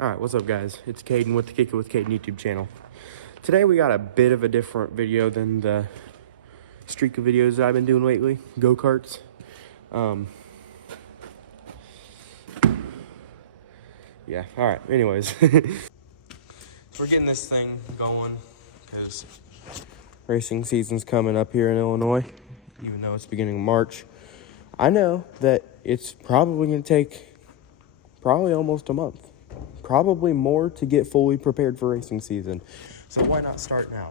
Alright, what's up guys? It's Caden with the Kick It with Caden YouTube channel. Today we got a bit of a different video than the streak of videos that I've been doing lately. Go-karts. Yeah, alright, anyways. We're getting this thing going because racing season's coming up here in Illinois, even though it's beginning of March. I know that it's probably going to take almost a month. Probably more to get fully prepared for racing season. So why not start now?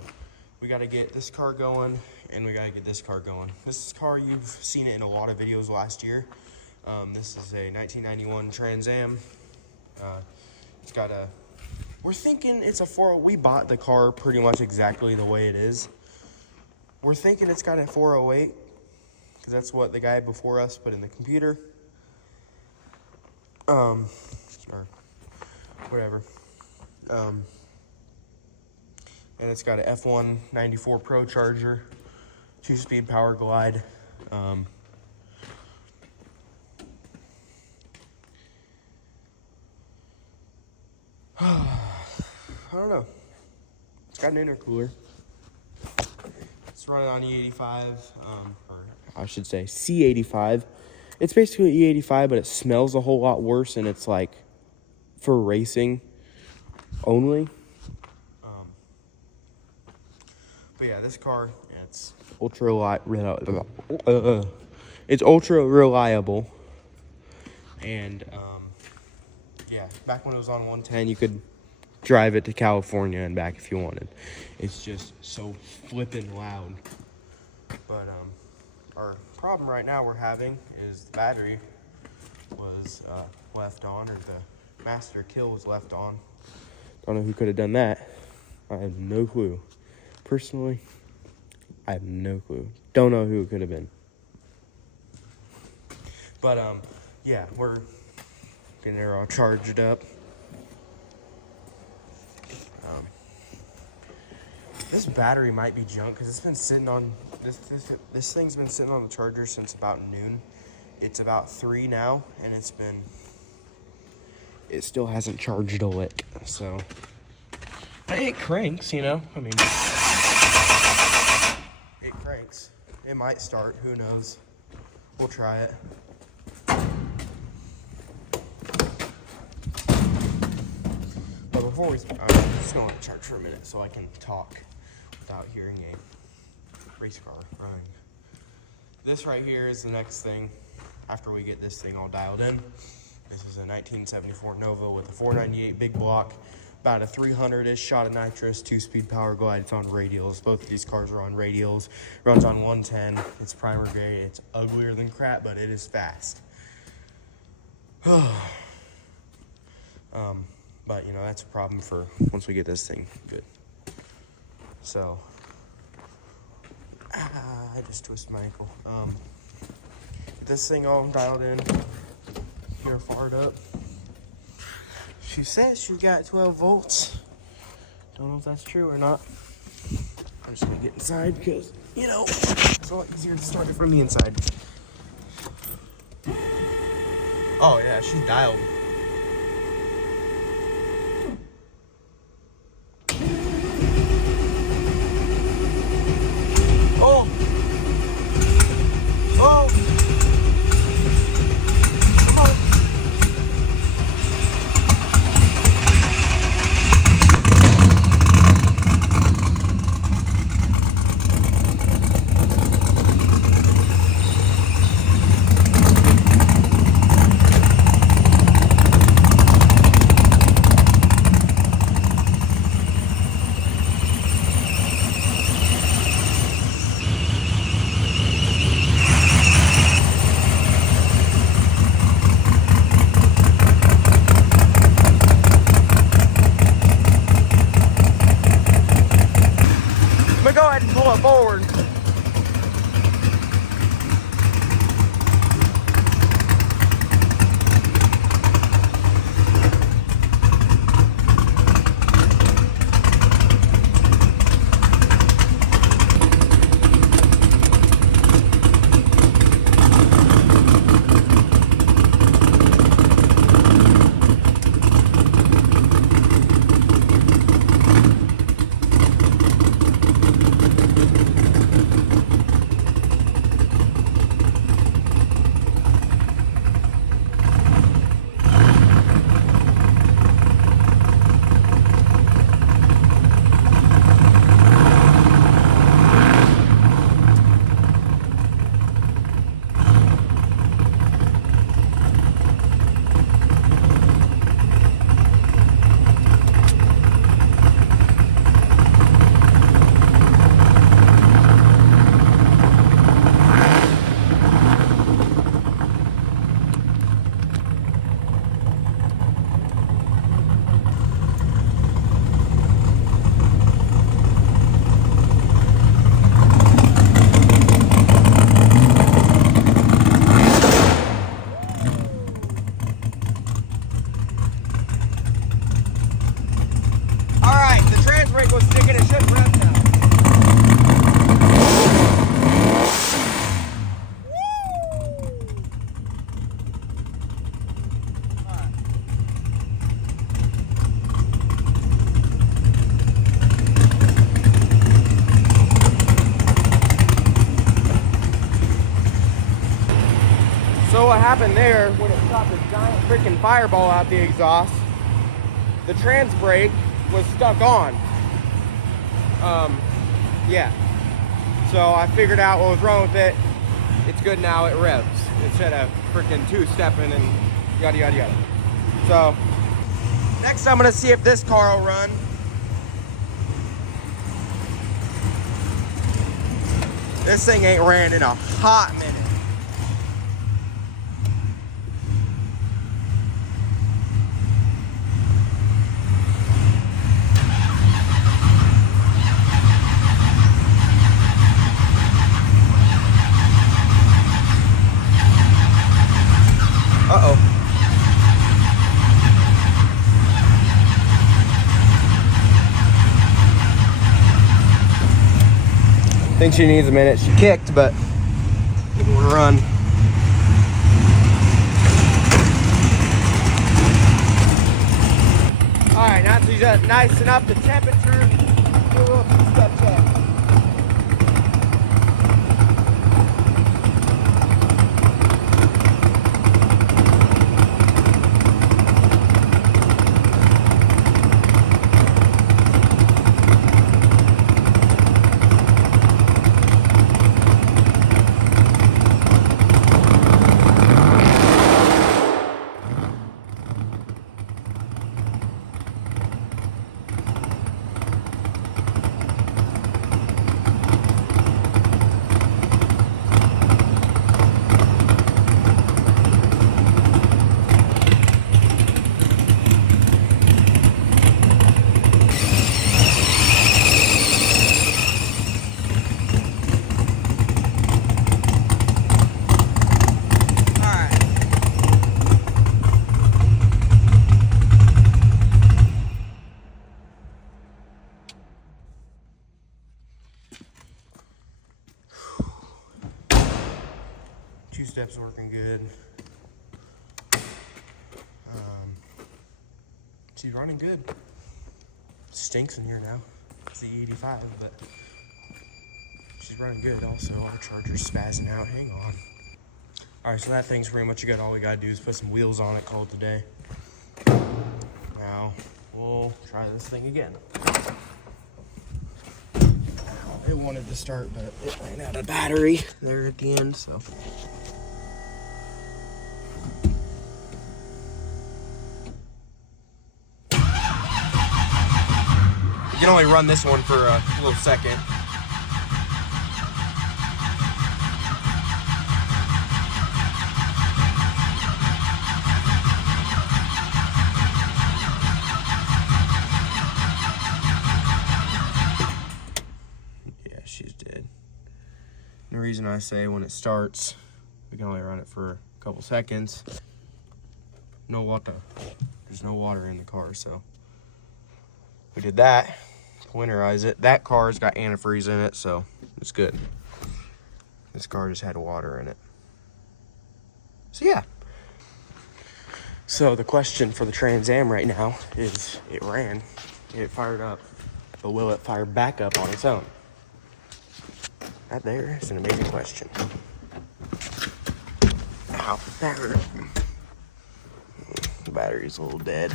We got to get this car going, and we got to get this car going. This car, you've seen it in a lot of videos last year. This is a 1991 Trans Am. It's got a, we're thinking it's a 408. We bought the car pretty much exactly the way it is. We're thinking it's got a 408, because that's what the guy before us put in the computer. Or whatever. And it's got an F1 94 Pro Charger, 2-speed power glide. I don't know. It's got an intercooler. It's running on E85, or I should say C85. It's basically E85, but it smells a whole lot worse, and it's like for racing only. But yeah, this car, it's ultra reliable, and yeah, back when it was on 110, you could drive it to California and back if you wanted. It's just so flippin' loud. But our problem right now we're having is the battery was left on, or the master kill was left on. Don't know who could have done that. I have no clue. Personally, I have no clue. Don't know who it could have been. But yeah, we're getting her all charged up. This battery might be junk because it's been sitting on this thing's been sitting on the charger since about noon. It's about 3 now, and it still hasn't charged a lick. So it cranks, you know. I mean, it cranks. It might start. Who knows? We'll try it. But before we start, I'm just going to charge for a minute so I can talk without hearing a race car running. This right here is the next thing after we get this thing all dialed in. This is a 1974 Nova with a 498 big block, about a 300-ish shot of nitrous, 2-speed power glide. It's on radials. Both of these cars are on radials. Runs on 110. It's primer gray. It's uglier than crap, but it is fast. But, you know, that's a problem for once we get this thing good. So, I just twisted my ankle. Get this thing all dialed in. Here, fired up. She says she got 12 volts. Don't know if that's true or not. I'm just gonna get inside because, you know, it's a lot easier to start it from the inside. Oh, yeah, she's dialed. Oh! Oh! brake was sticking, it should rev now. So what happened there, when it shot the giant freaking fireball out the exhaust, the trans brake was stuck on. Yeah. So I figured out what was wrong with it. It's good now, it revs instead of freaking two-stepping and yada yada yada. So next I'm gonna see if this car will run. This thing ain't ran in a hot minute. Uh-oh. Think she needs a minute. She kicked, but it will run. All right, now she's nice enough the temperature. Do a little two-step check. Two-step's working good. She's running good. Stinks in here now. It's the E85, but she's running good. Also, our charger's spazzing out. Hang on. All right, so that thing's pretty much good. All we gotta do is put some wheels on it, call it a day. Now, we'll try this thing again. It wanted to start, but it ran out of battery there at the end, so. You can only run this one for a little second. Yeah, she's dead. The reason I say when it starts, we can only run it for a couple seconds. No water. There's no water in the car, so. We did that to winterize it. That car's got antifreeze in it, so it's good. This car just had water in it. So yeah. So the question for the Trans Am right now is, it ran, it fired up, but will it fire back up on its own? That there is an amazing question. Ow, that hurt. The battery's a little dead.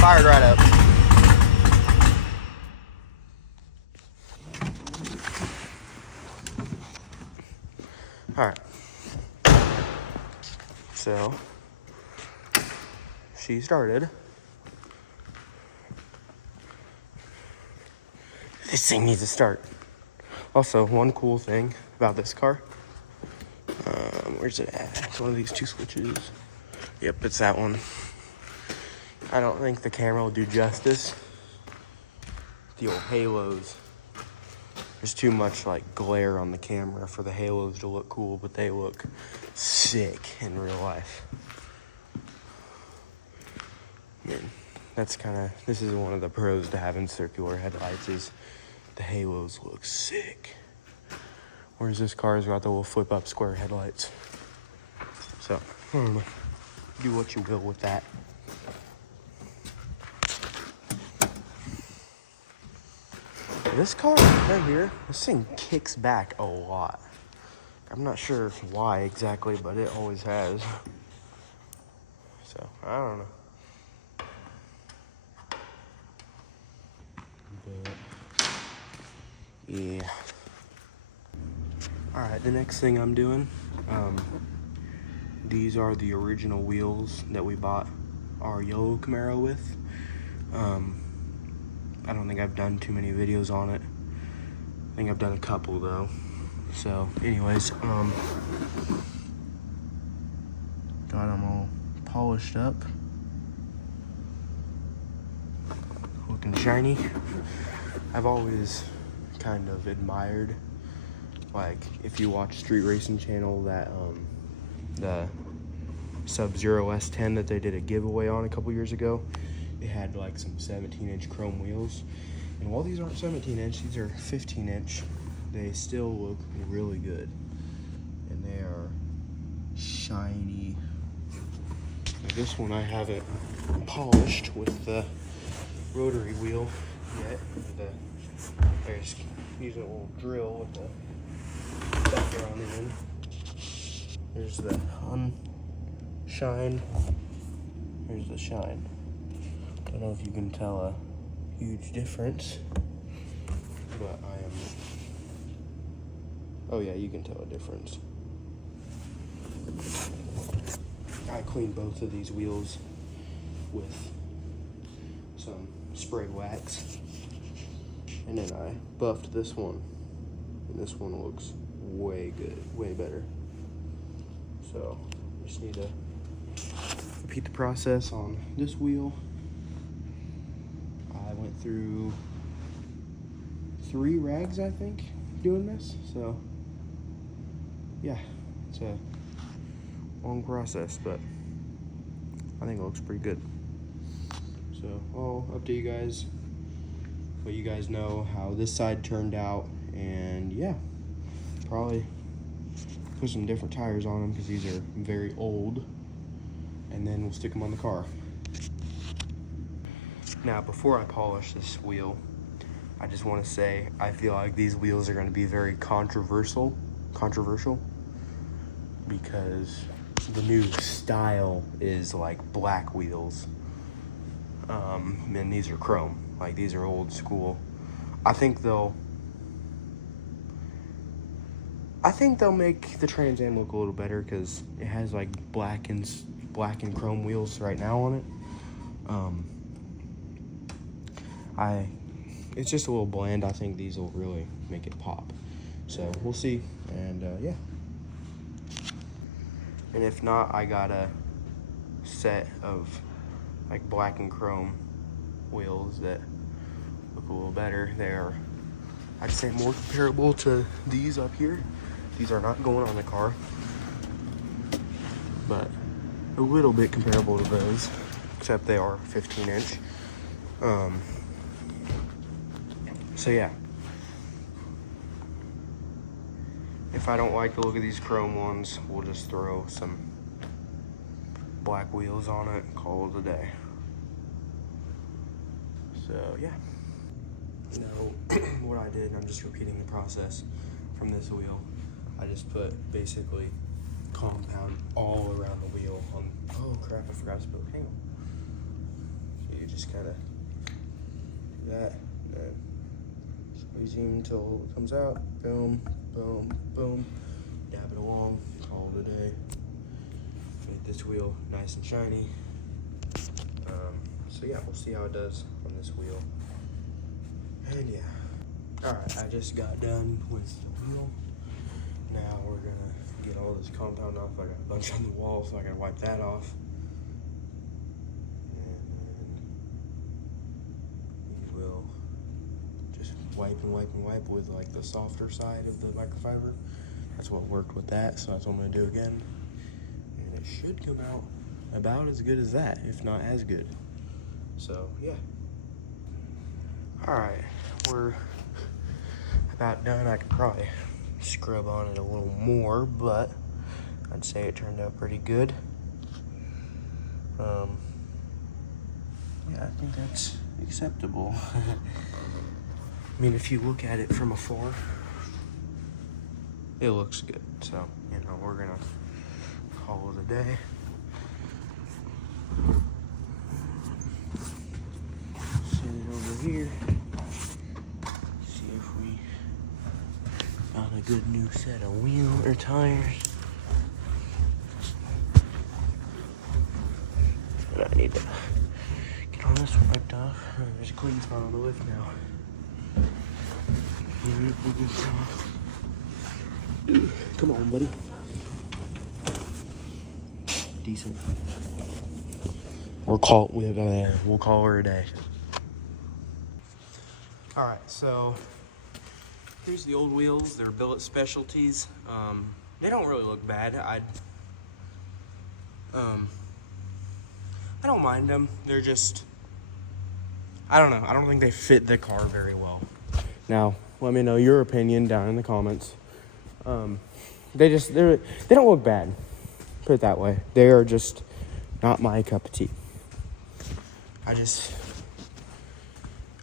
Fired right up. All right. So she started. This thing needs to start. Also, one cool thing about this car. Where's it at? It's one of these two switches. Yep, it's that one. I don't think the camera will do justice. The old halos. there's too much like glare on the camera for the halos to look cool, but they look sick in real life. I mean, this is one of the pros to having circular headlights is the halos look sick. Whereas this car's got the little flip up square headlights. So, I don't know. Do what you will with that. This car right here, this thing kicks back a lot. I'm not sure why exactly, but it always has. So, I don't know. But, yeah. Alright, the next thing I'm doing, these are the original wheels that we bought our yellow Camaro with. I don't think I've done too many videos on it. I think I've done a couple though. So anyways, got them all polished up. Looking shiny. I've always kind of admired, like, if you watch Street Racing Channel, that the Sub-Zero S10 that they did a giveaway on a couple years ago, it had like some 17-inch chrome wheels, and while these aren't 17-inch, these are 15-inch, they still look really good, and they are shiny. Now, this one I haven't polished with the rotary wheel yet. I just use a little drill with the sucker on the end. There's the unshine. Here's the shine. I don't know if you can tell a huge difference, but oh yeah, you can tell a difference. I cleaned both of these wheels with some spray wax, and then I buffed this one, and this one looks way good, way better. So just need to repeat the process on this wheel. I went through 3 rags, I think, doing this. So yeah, it's a long process, but I think it looks pretty good. So I'll update you guys, let you guys know how this side turned out, and yeah, probably put some different tires on them because these are very old, and then we'll stick them on the car. Now, before I polish this wheel, I just want to say I feel like these wheels are going to be very controversial because the new style is like black wheels, and these are chrome. Like, these are old school. I think they'll make the Trans Am look a little better because it has like black and chrome wheels right now on it. It's just a little bland. I think these will really make it pop. So we'll see, and yeah. And if not, I got a set of like black and chrome wheels that look a little better. They are, I'd say, more comparable to these up here. These are not going on the car, but a little bit comparable to those, except they are 15-inch. So yeah, if I don't like the look of these chrome ones, we'll just throw some black wheels on it and call it a day. So yeah. Now, what I did, I'm just repeating the process from this wheel. I just put basically compound all around the wheel on, oh crap, I forgot to spill, hang on. So you just kind of do that, and squeeze until it comes out, boom, boom, boom, dab it along, call it a day. Made this wheel nice and shiny. So yeah, we'll see how it does on this wheel. And yeah, alright, I just got done with the wheel. Now we're gonna get all this compound off. I got a bunch on the wall, so I gotta wipe that off. And then we will just wipe with like the softer side of the microfiber. That's what worked with that, so that's what I'm gonna do again. And it should come out about as good as that, if not as good. So yeah. All right, we're about done. I could probably scrub on it a little more, but I'd say it turned out pretty good. Yeah, I think that's acceptable. I mean, if you look at it from afar, it looks good. So, you know, we're gonna call it a day. Set it over here. See if we found a good new set of wheel or tires. But I need to get all this wiped off. There's a clean spot on the lift now. Come on, buddy. Decent. We'll call her a day. All right, so here's the old wheels. They're Billet Specialties. They don't really look bad. I don't mind them. They're just, I don't know. I don't think they fit the car very well. Now, let me know your opinion down in the comments. They don't look bad. Put it that way. They are just not my cup of tea.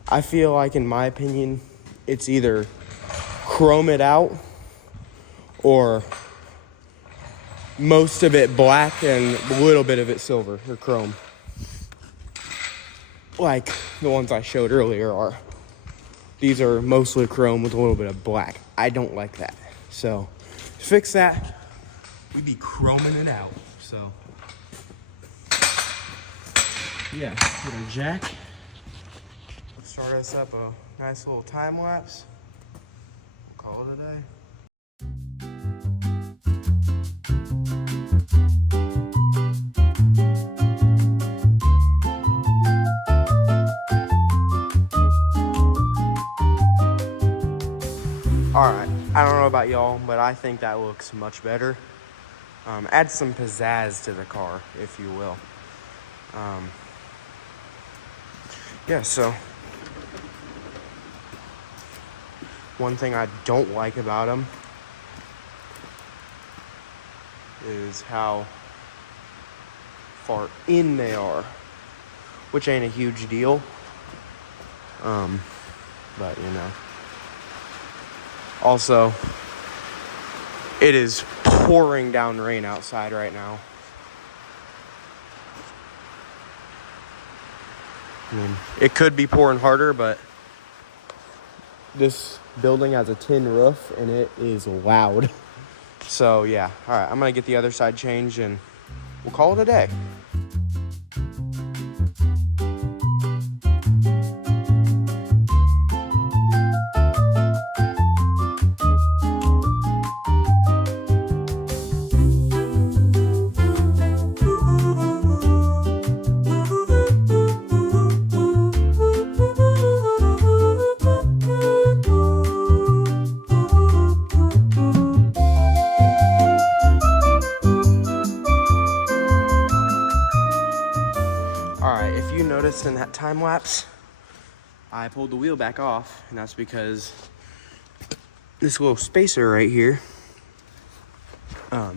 I feel like, in my opinion, it's either chrome it out or most of it black and a little bit of it silver or chrome. Like the ones I showed earlier are. These are mostly chrome with a little bit of black. I don't like that. So to fix that, we'd be chroming it out. So yeah, get our jack. Let's start us up a nice little time lapse. Call it a day. All right, I don't know about y'all, but I think that looks much better. Add some pizzazz to the car, if you will. Yeah, so one thing I don't like about them is how far in they are, which ain't a huge deal. But you know. Also, it is pouring down rain outside right now. I mean, it could be pouring harder, but this building has a tin roof and it is loud. So yeah, all right, I'm gonna get the other side changed and we'll call it a day. In that time lapse, I pulled the wheel back off, and that's because this little spacer right here, I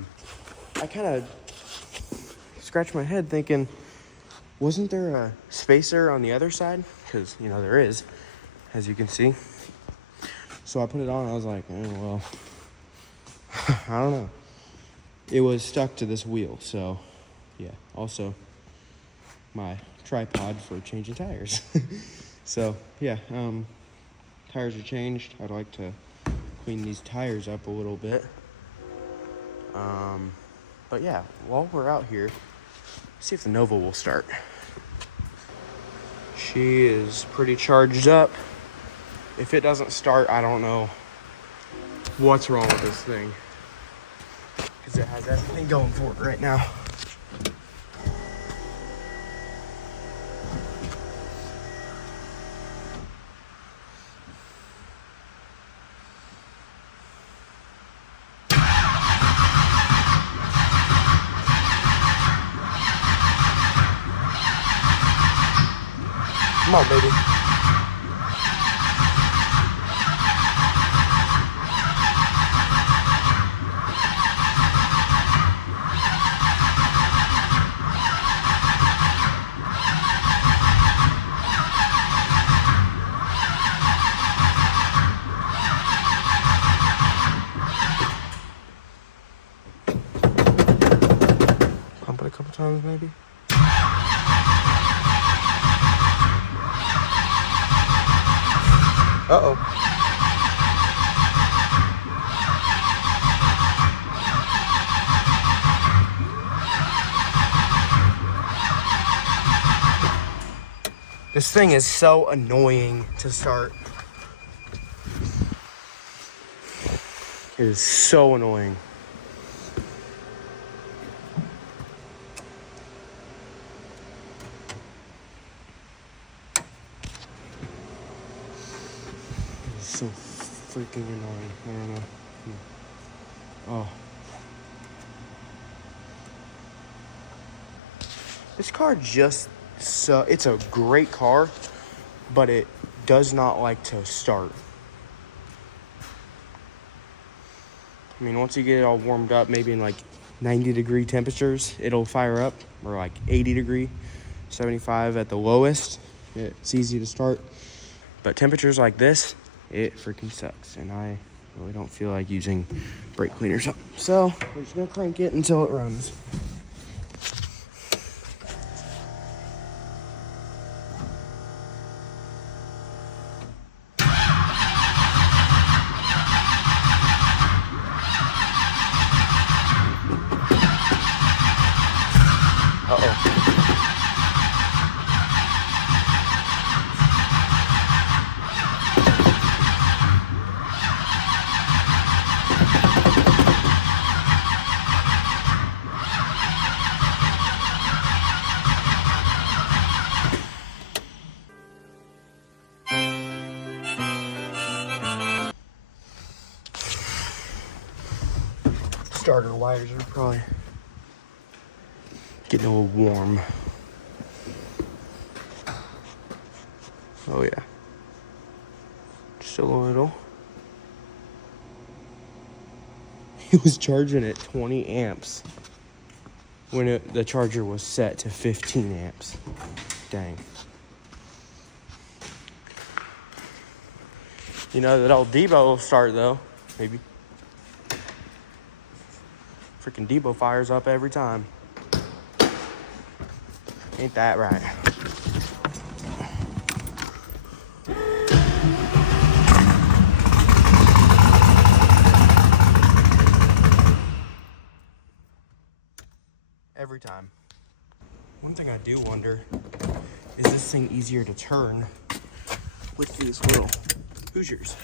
kind of scratched my head thinking, wasn't there a spacer on the other side? Because, you know, there is, as you can see. So I put it on, and I was like, oh, well, I don't know. It was stuck to this wheel, so yeah. Also, my tripod for changing tires. So yeah, tires are changed. I'd like to clean these tires up a little bit. But yeah, while we're out here, see if the Nova will start. She is pretty charged up. If it doesn't start, I don't know what's wrong with this thing, because it has everything going for it right now. Come on, baby. Pump it a couple times, maybe. Uh-oh. This thing is so annoying to start. It is so annoying. It's so freaking annoying. I don't know. Oh. This car just so it's a great car, but it does not like to start. I mean, once you get it all warmed up, maybe in like 90-degree temperatures, it'll fire up, or like 80-degree, 75 at the lowest. It's easy to start. But temperatures like this, it freaking sucks. And I really don't feel like using brake cleaner. So we're just gonna crank it until it runs. Starter wires are probably getting a little warm. Oh yeah, just a little. It was charging at 20 amps when the charger was set to 15 amps. Dang. You know, that old Debo will start though, maybe. Freaking Debo fires up every time. Ain't that right? Every time. One thing I do wonder, is this thing easier to turn with these little Hoosiers?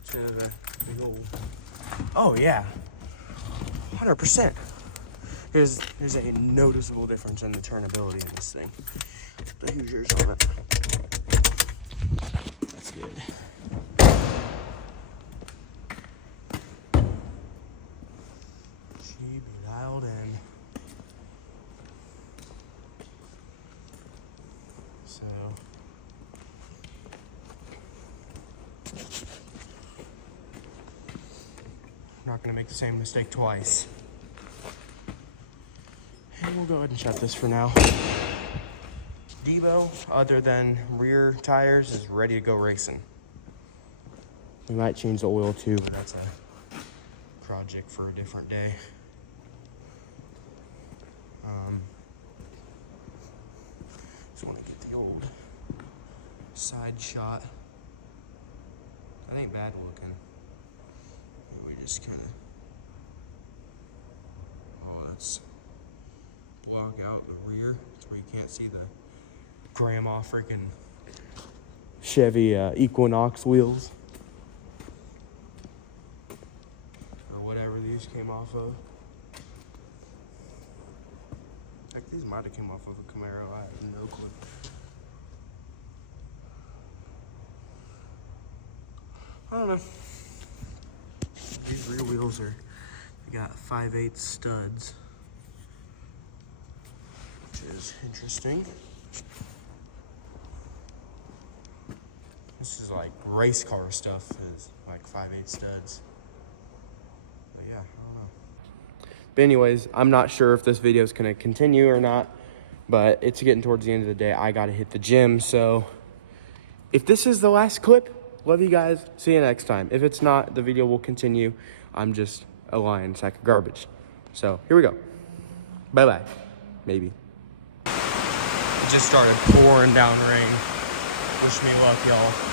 Instead of a big old... Oh yeah. 100%. There's a noticeable difference in the turnability in this thing. The Hoosiers on it. That's good. She be dialed in. So I'm not gonna make the same mistake twice. And we'll go ahead and shut this for now. Debo, other than rear tires, is ready to go racing. We might change the oil too, but that's a project for a different day. Just want to get the old side shot. That ain't bad looking. We just kind of... Oh, that's... block out the rear. That's where you can't see the grandma freaking Chevy Equinox wheels. Or whatever these came off of. Like, these might have come off of a Camaro. I have no clue. I don't know. These rear wheels are, they got 5/8 studs, which is interesting. This is like race car stuff, is like 5/8 studs. But yeah, I don't know. But anyways, I'm not sure if this video is gonna continue or not, but it's getting towards the end of the day. I gotta hit the gym, so if this is the last clip, love you guys. See you next time. If it's not, the video will continue. I'm just a lying sack of garbage. So here we go. Bye-bye. Maybe. It just started pouring down rain. Wish me luck, y'all.